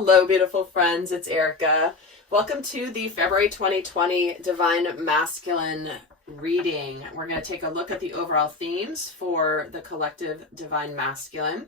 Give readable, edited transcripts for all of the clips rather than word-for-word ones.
Hello, beautiful friends. It's Erika. Welcome to the February 2020 Divine Masculine reading. We're going to take a look at the overall themes for the collective Divine Masculine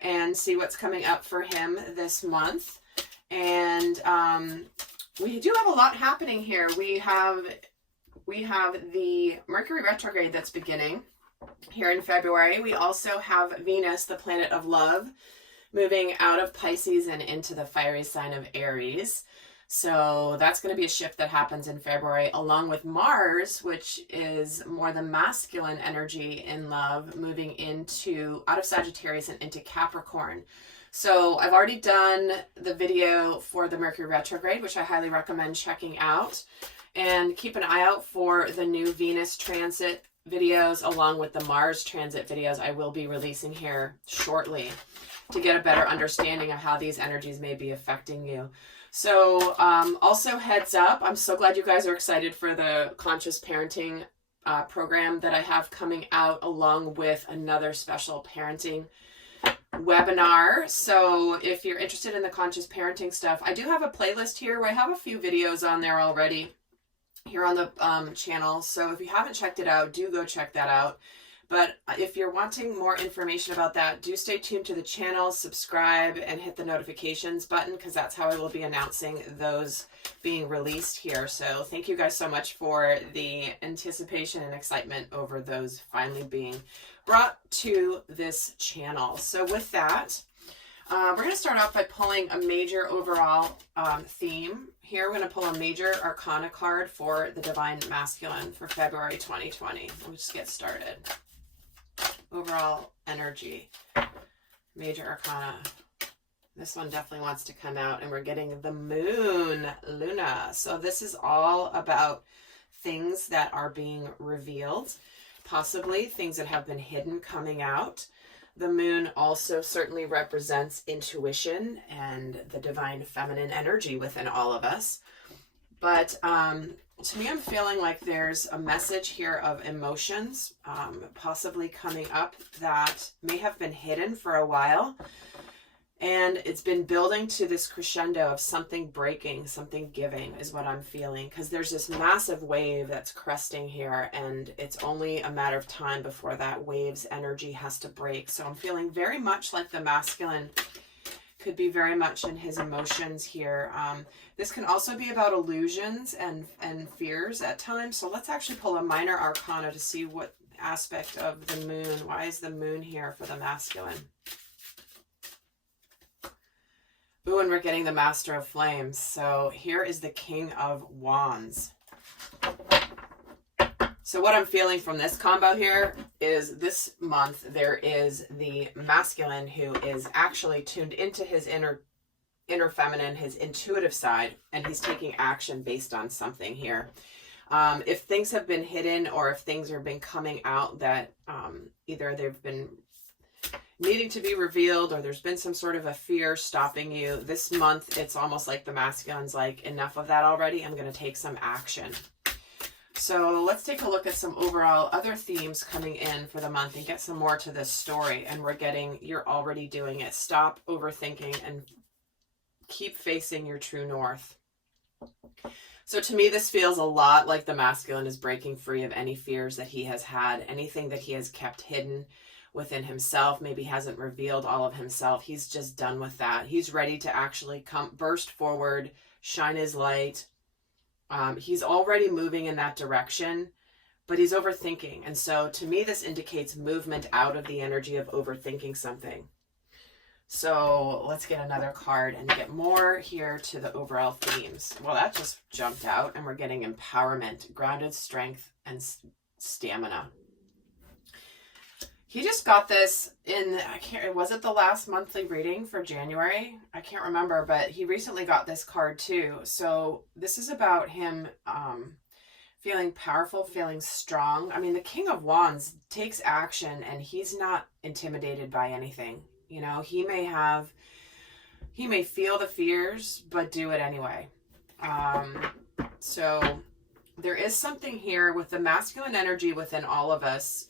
and see what's coming up for him this month. And we do have a lot happening here. We have the Mercury retrograde that's beginning here in February. We also have Venus, the planet of love, moving out of Pisces and into the fiery sign of Aries. So that's going to be a shift that happens in February, along with Mars, which is more the masculine energy in love, moving out of Sagittarius and into Capricorn. So I've already done the video for the Mercury retrograde, which I highly recommend checking out. And keep an eye out for the new Venus transit videos, along with the Mars transit videos I will be releasing here shortly, to get a better understanding of how these energies may be affecting you. So also heads up, I'm so glad you guys are excited for the conscious parenting program that I have coming out, along with another special parenting webinar. So if you're interested in the conscious parenting stuff, I do have a playlist here where I have a few videos on there already here on the channel. So if you haven't checked it out, do go check that out. But if you're wanting more information about that, do stay tuned to the channel, subscribe, and hit the notifications button, because that's how I will be announcing those being released here. So thank you guys so much for the anticipation and excitement over those finally being brought to this channel. So with that, we're going to start off by pulling a major overall theme. Here we're going to pull a major arcana card for the Divine Masculine for February 2020. We'll just get started. Overall energy, major arcana. This one definitely wants to come out, and we're getting the moon, Luna. So this is all about things that are being revealed, possibly things that have been hidden coming out. The moon also certainly represents intuition and the divine feminine energy within all of us. But to me, I'm feeling like there's a message here of emotions possibly coming up that may have been hidden for a while. And it's been building to this crescendo of something breaking, something giving is what I'm feeling. Because there's this massive wave that's cresting here, and it's only a matter of time before that wave's energy has to break. So I'm feeling very much like the masculine could be very much in his emotions here. This can also be about illusions and fears at times. So let's actually pull a minor arcana to see what aspect of the moon. Why is the moon here for the masculine? Ooh, and we're getting the Master of Flames. So here is the King of Wands. So what I'm feeling from this combo here is this month there is the masculine who is actually tuned into his inner feminine, his intuitive side, and he's taking action based on something here. If things have been hidden, or if things have been coming out that either they've been needing to be revealed, or there's been some sort of a fear stopping you, this month it's almost like the masculine's like, enough of that already, I'm going to take some action. So let's take a look at some overall other themes coming in for the month and get some more to this story. And we're getting, you're already doing it. Stop overthinking and keep facing your true north. So to me, this feels a lot like the masculine is breaking free of any fears that he has had, anything that he has kept hidden within himself, maybe hasn't revealed all of himself. He's just done with that. He's ready to actually burst forward, shine his light. He's already moving in that direction, but he's overthinking. And so to me, this indicates movement out of the energy of overthinking something. So let's get another card and get more here to the overall themes. Well, that just jumped out, and we're getting empowerment, grounded strength, and stamina. He just got this in, was it the last monthly reading for January? I can't remember, but he recently got this card too. So this is about him feeling powerful, feeling strong. I mean, the King of Wands takes action, and he's not intimidated by anything. You know, he may feel the fears, but do it anyway. So there is something here with the masculine energy within all of us.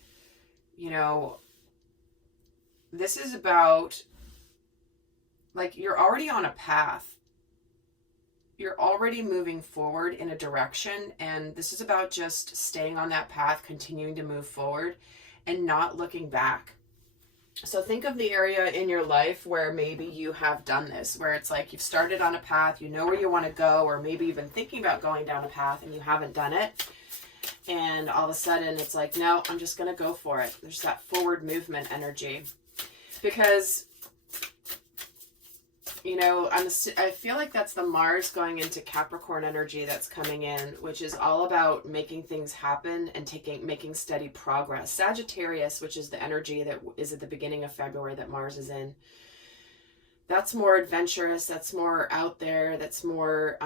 You know, this is about like you're already on a path. You're already moving forward in a direction, and this is about just staying on that path, continuing to move forward and not looking back. So think of the area in your life where maybe you have done this, where it's like you've started on a path, you know where you want to go, or maybe you've been thinking about going down a path and you haven't done it. And all of a sudden it's like, no, I'm just going to go for it. There's that forward movement energy. Because, you know, I feel like that's the Mars going into Capricorn energy that's coming in, which is all about making things happen and making steady progress. Sagittarius, which is the energy that is at the beginning of February that Mars is in, that's more adventurous, that's more out there, that's more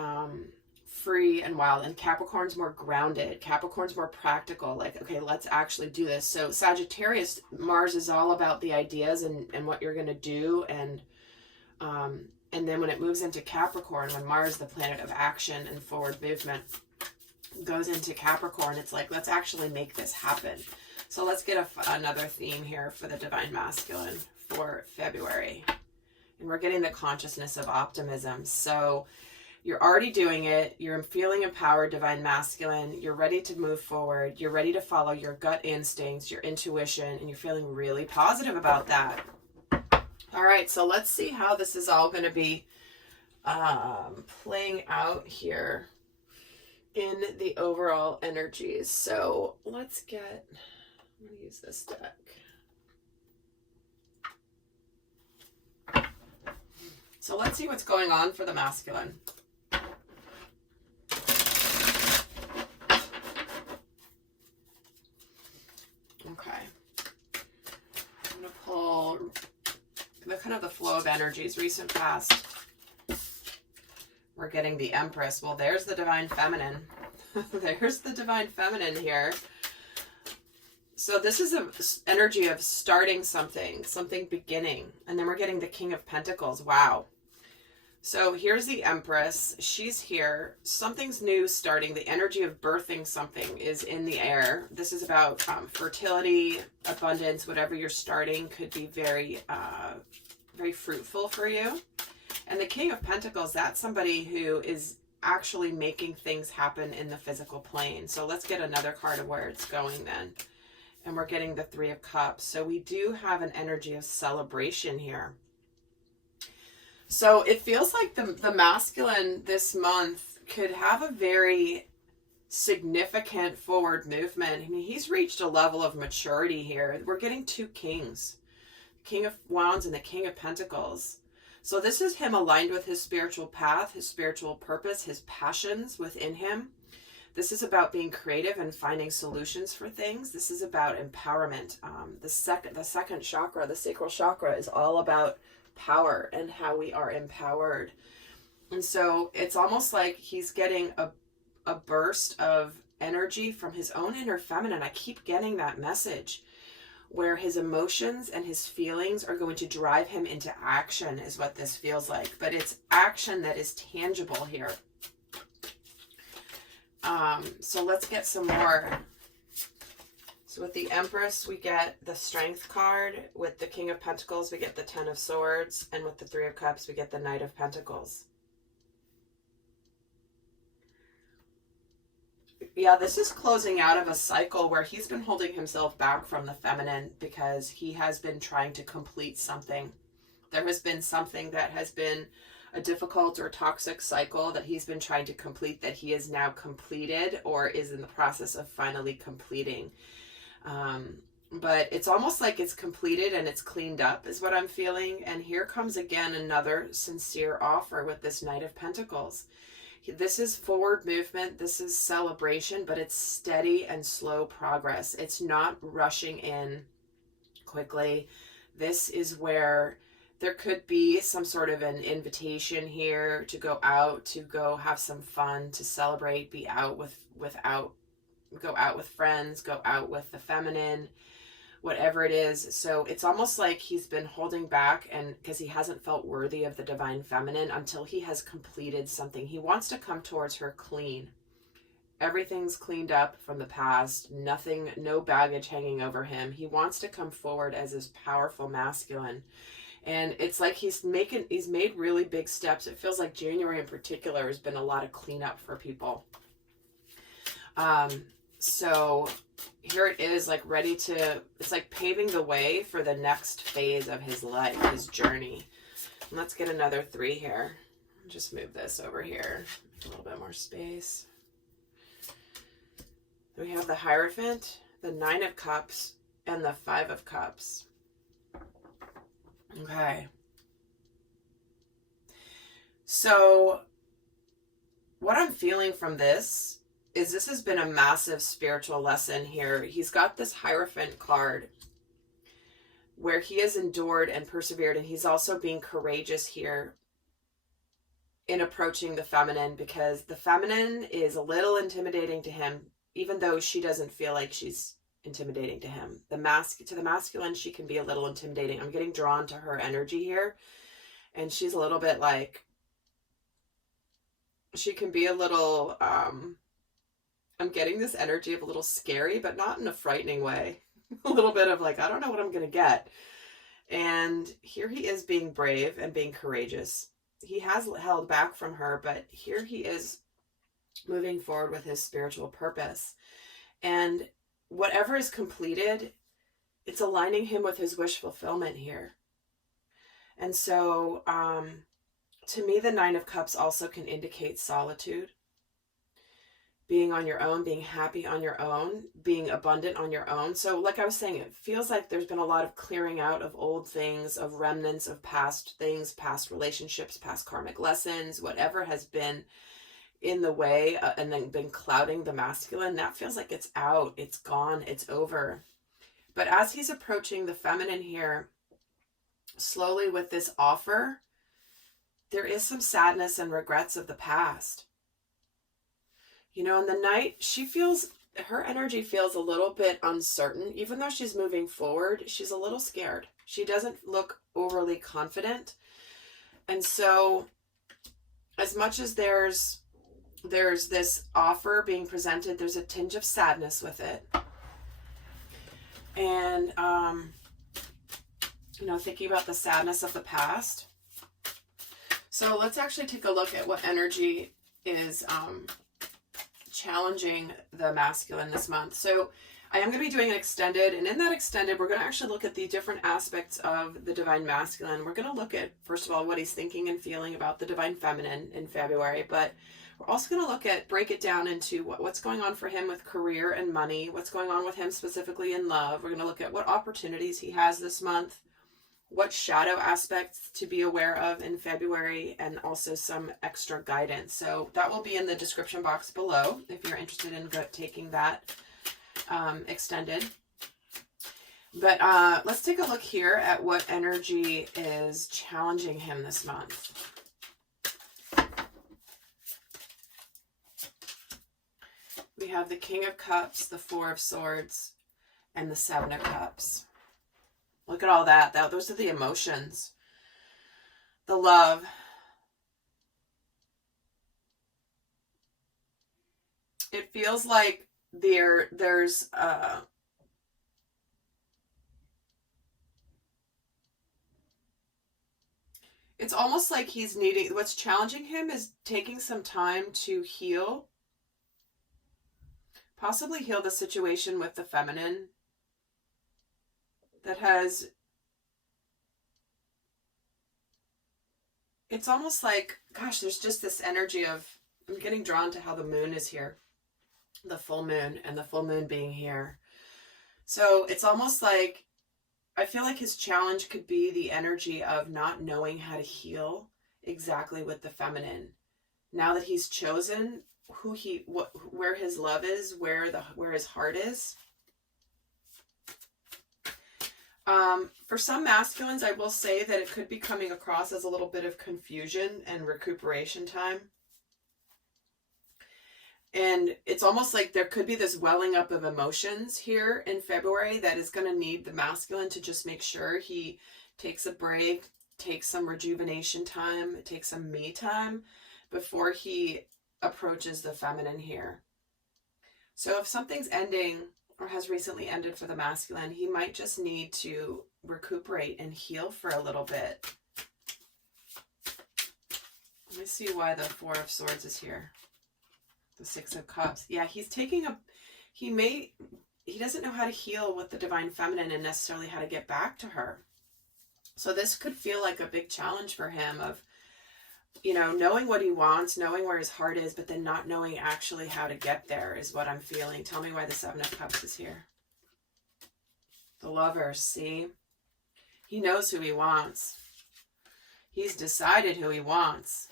free and wild. And Capricorn's more grounded. Capricorn's more practical, like, okay, let's actually do this. So Sagittarius, Mars is all about the ideas and what you're going to do. And then when it moves into Capricorn, when Mars, the planet of action and forward movement, goes into Capricorn, it's like, let's actually make this happen. So let's get another theme here for the Divine Masculine for February. And we're getting the consciousness of optimism. So you're already doing it. You're feeling empowered, Divine Masculine. You're ready to move forward. You're ready to follow your gut instincts, your intuition, and you're feeling really positive about that. All right, so let's see how this is all going to be playing out here in the overall energies. So let's get, I'm going to use this deck. So let's see what's going on for the masculine. Okay. I'm going to pull the kind of the flow of energies, recent past. We're getting the Empress. Well, there's the Divine Feminine. There's the Divine Feminine here. So this is an energy of starting something beginning. And then we're getting the King of Pentacles. Wow. So here's the Empress. She's here. Something's new starting. The energy of birthing something is in the air. This is about fertility, abundance, whatever you're starting could be very, very fruitful for you. And the King of Pentacles, that's somebody who is actually making things happen in the physical plane. So let's get another card of where it's going then. And we're getting the Three of Cups. So we do have an energy of celebration here. So it feels like the masculine this month could have a very significant forward movement. I mean, he's reached a level of maturity here. We're getting two kings, King of Wands and the King of Pentacles. So this is him aligned with his spiritual path, his spiritual purpose, his passions within him. This is about being creative and finding solutions for things. This is about empowerment. The second chakra, the sacral chakra, is all about power and how we are empowered. And so it's almost like he's getting a burst of energy from his own inner feminine. I keep getting that message where his emotions and his feelings are going to drive him into action is what this feels like. But it's action that is tangible here. So let's get some more. So with the Empress, we get the Strength card. With the King of Pentacles, we get the Ten of Swords. And with the Three of Cups, we get the Knight of Pentacles. Yeah, this is closing out of a cycle where he's been holding himself back from the feminine because he has been trying to complete something. There has been something that has been a difficult or toxic cycle that he's been trying to complete that he has now completed or is in the process of finally completing. But it's almost like it's completed and it's cleaned up is what I'm feeling. And here comes again another sincere offer with this Knight of Pentacles. This is forward movement. This is celebration, but it's steady and slow progress. It's not rushing in quickly. This is where there could be some sort of an invitation here to go out, to go have some fun, to celebrate, be out go out with friends, go out with the feminine, whatever it is. So it's almost like he's been holding back and because he hasn't felt worthy of the divine feminine until he has completed something. He wants to come towards her clean. Everything's cleaned up from the past, nothing, no baggage hanging over him. He wants to come forward as this powerful masculine. And it's like he's made really big steps. It feels like January in particular has been a lot of cleanup for people. So here it is, like ready to, it's like paving the way for the next phase of his life, his journey. And let's get another 3 here. Just move this over here. A little bit more space. We have the Hierophant, the 9 of Cups, and the 5 of Cups. Okay. So what I'm feeling from this is this has been a massive spiritual lesson here. He's got this Hierophant card where he has endured and persevered, and he's also being courageous here in approaching the feminine, because the feminine is a little intimidating to him, even though she doesn't feel like she's intimidating to him. To the masculine, she can be a little intimidating. I'm getting drawn to her energy here, and she's a little bit like, she can be a little, I'm getting this energy of a little scary, but not in a frightening way. A little bit of like, I don't know what I'm going to get. And here he is being brave and being courageous. He has held back from her, but here he is moving forward with his spiritual purpose. And whatever is completed, it's aligning him with his wish fulfillment here. And so, to me, the 9 of Cups also can indicate solitude. Being on your own, being happy on your own, being abundant on your own. So like I was saying, it feels like there's been a lot of clearing out of old things, of remnants of past things, past relationships, past karmic lessons, whatever has been in the way and then been clouding the masculine. That feels like it's out, it's gone, it's over. But as he's approaching the feminine here, slowly with this offer, there is some sadness and regrets of the past. You know, in the Knight, her energy feels a little bit uncertain. Even though she's moving forward, she's a little scared. She doesn't look overly confident. And so, as much as there's this offer being presented, there's a tinge of sadness with it. And, you know, thinking about the sadness of the past. So let's actually take a look at what energy is challenging the masculine this month. So I am going to be doing an extended, and in that extended, we're going to actually look at the different aspects of the divine masculine. We're going to look at, first of all, what he's thinking and feeling about the divine feminine in February, but we're also going to look at, break it down into what's going on for him with career and money, what's going on with him specifically in love. We're going to look at what opportunities he has this month, what shadow aspects to be aware of in February, and also some extra guidance. So that will be in the description box below if you're interested in taking that extended. But let's take a look here at what energy is challenging him this month. We have the King of Cups, the 4 of Swords, and the 7 of Cups. Look at all that. Those are the emotions. The love. It feels like there's it's almost like he's needing, what's challenging him is taking some time to heal. Possibly heal the situation with the feminine that has, it's almost like, gosh, there's just this energy of, I'm getting drawn to how the moon is here, the full moon, and the full moon being here. So it's almost like, I feel like his challenge could be the energy of not knowing how to heal exactly with the feminine. Now that he's chosen where his love is, where his heart is. For some masculines, I will say that it could be coming across as a little bit of confusion and recuperation time. And it's almost like there could be this welling up of emotions here in February that is going to need the masculine to just make sure he takes a break, takes some rejuvenation time, takes some me time before he approaches the feminine here. So if something's ending or has recently ended for the masculine, he might just need to recuperate and heal for a little bit. Let me see why the Four of Swords is here. The Six of Cups. Yeah, he's taking he doesn't know how to heal with the Divine Feminine and necessarily how to get back to her. So this could feel like a big challenge for him of, you know, knowing what he wants, knowing where his heart is, but then not knowing actually how to get there is what I'm feeling. Tell me why the Seven of Cups is here. The Lovers, see? He knows who he wants. He's decided who he wants.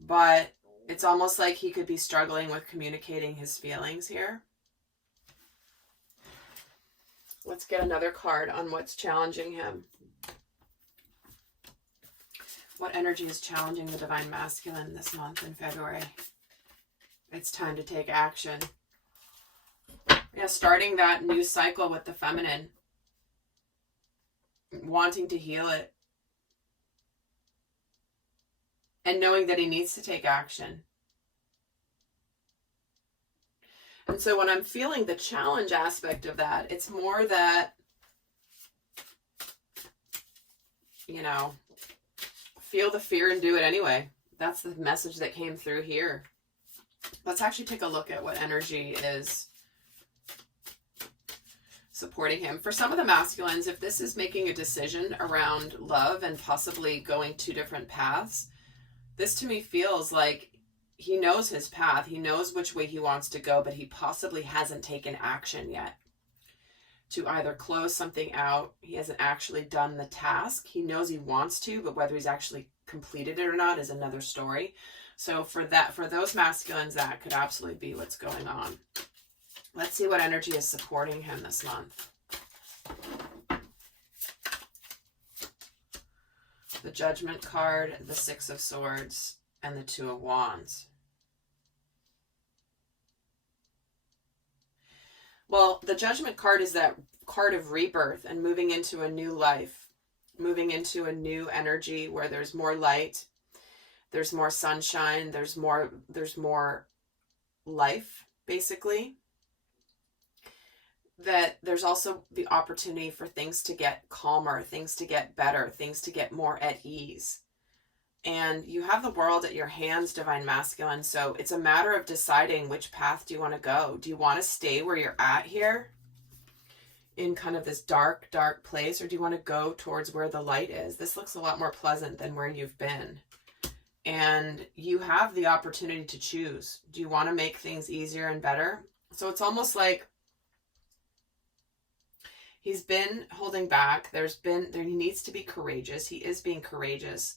But it's almost like he could be struggling with communicating his feelings here. Let's get another card on what's challenging him. What energy is challenging the Divine Masculine this month in February? It's time to take action. Yeah, starting that new cycle with the feminine. Wanting to heal it. And knowing that he needs to take action. And so when I'm feeling the challenge aspect of that, it's more that, you know, feel the fear and do it anyway. That's the message that came through here. Let's actually take a look at what energy is supporting him. For some of the masculines, if this is making a decision around love and possibly going two different paths, this to me feels like he knows his path. He knows which way he wants to go, but he possibly hasn't taken action yet to either close something out. He hasn't actually done the task. He knows he wants to, but whether he's actually completed it or not is another story. So for those masculines, that could absolutely be what's going on. Let's see what energy is supporting him this month. The Judgment card, the Six of Swords, and the Two of Wands. Well, the Judgment card is that card of rebirth and moving into a new life, moving into a new energy where there's more light, there's more sunshine, there's more life, basically. That there's also the opportunity for things to get calmer, things to get better, things to get more at ease. And you have the world at your hands, Divine Masculine. So it's a matter of deciding which path do you want to go. Do you want to stay where you're at here in kind of this dark, dark place? Or do you want to go towards where the light is? This looks a lot more pleasant than where you've been. And you have the opportunity to choose. Do you want to make things easier and better? So it's almost like he's been holding back. He needs to be courageous. He is being courageous.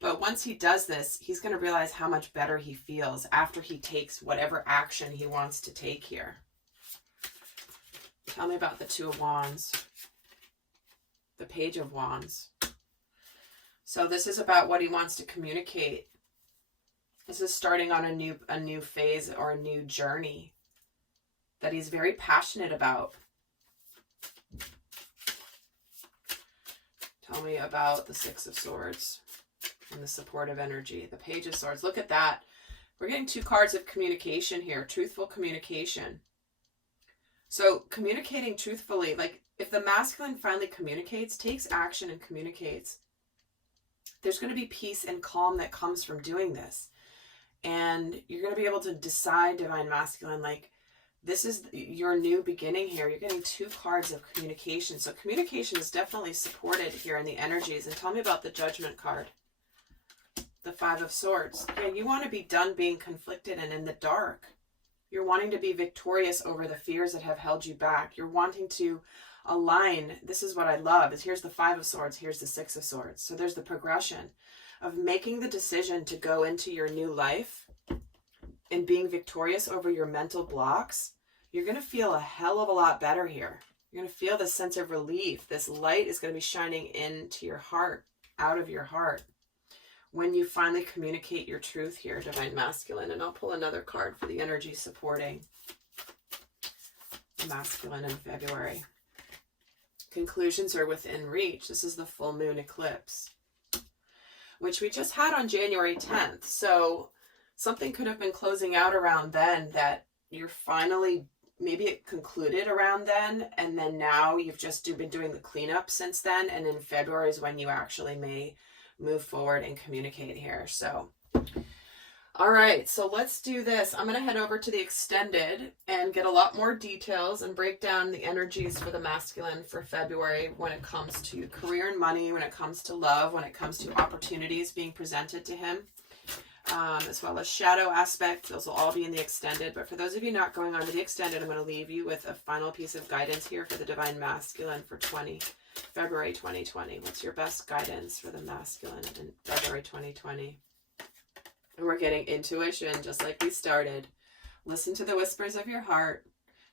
But once he does this, he's going to realize how much better he feels after he takes whatever action he wants to take here. Tell me about the Two of Wands. The Page of Wands. So this is about what he wants to communicate. This is starting on a new phase or a new journey that he's very passionate about. Tell me about the Six of Swords and the supportive energy. The Page of Swords. Look at that. We're getting two cards of communication here. Truthful communication. So communicating truthfully, like if the masculine finally communicates, takes action and communicates, there's going to be peace and calm that comes from doing this. And you're going to be able to decide, Divine Masculine, like this is your new beginning here. You're getting two cards of communication. So communication is definitely supported here in the energies. And tell me about the Judgment card. The Five of Swords. Yeah, you want to be done being conflicted and in the dark. You're wanting to be victorious over the fears that have held you back. You're wanting to align. This is what I love. Is here's the Five of Swords. Here's the Six of Swords. So there's the progression of making the decision to go into your new life and being victorious over your mental blocks. You're going to feel a hell of a lot better here. You're going to feel this sense of relief. This light is going to be shining into your heart, out of your heart, when you finally communicate your truth here, Divine Masculine. And I'll pull another card for the energy supporting the masculine in February. Conclusions are within reach. This is the full moon eclipse, which we just had on January 10th. So something could have been closing out around then that you're finally maybe it concluded around then, and then now you've just been doing the cleanup since then, and in February is when you actually may move forward and communicate here. So all right, so let's do this. I'm going to head over to the extended and get a lot more details and break down the energies for the masculine for February when it comes to career and money, when it comes to love, when it comes to opportunities being presented to him, as well as shadow aspect. Those will all be in the extended. But for those of you not going on to the extended, I'm going to leave you with a final piece of guidance here for the divine masculine for February 2020. What's your best guidance for the masculine in February 2020? And we're getting intuition, just like we started. Listen to the whispers of your heart.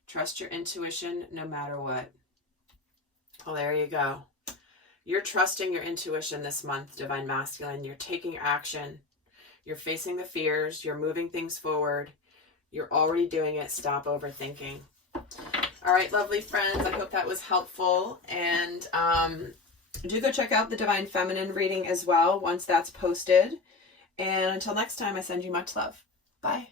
Trust your intuition no matter what. Well, there you go. You're trusting your intuition this month, divine masculine. You're taking action. You're facing the fears. You're moving things forward. You're already doing it. Stop overthinking. All right, lovely friends. I hope that was helpful. And do go check out the divine feminine reading as well once that's posted. And until next time, I send you much love. Bye.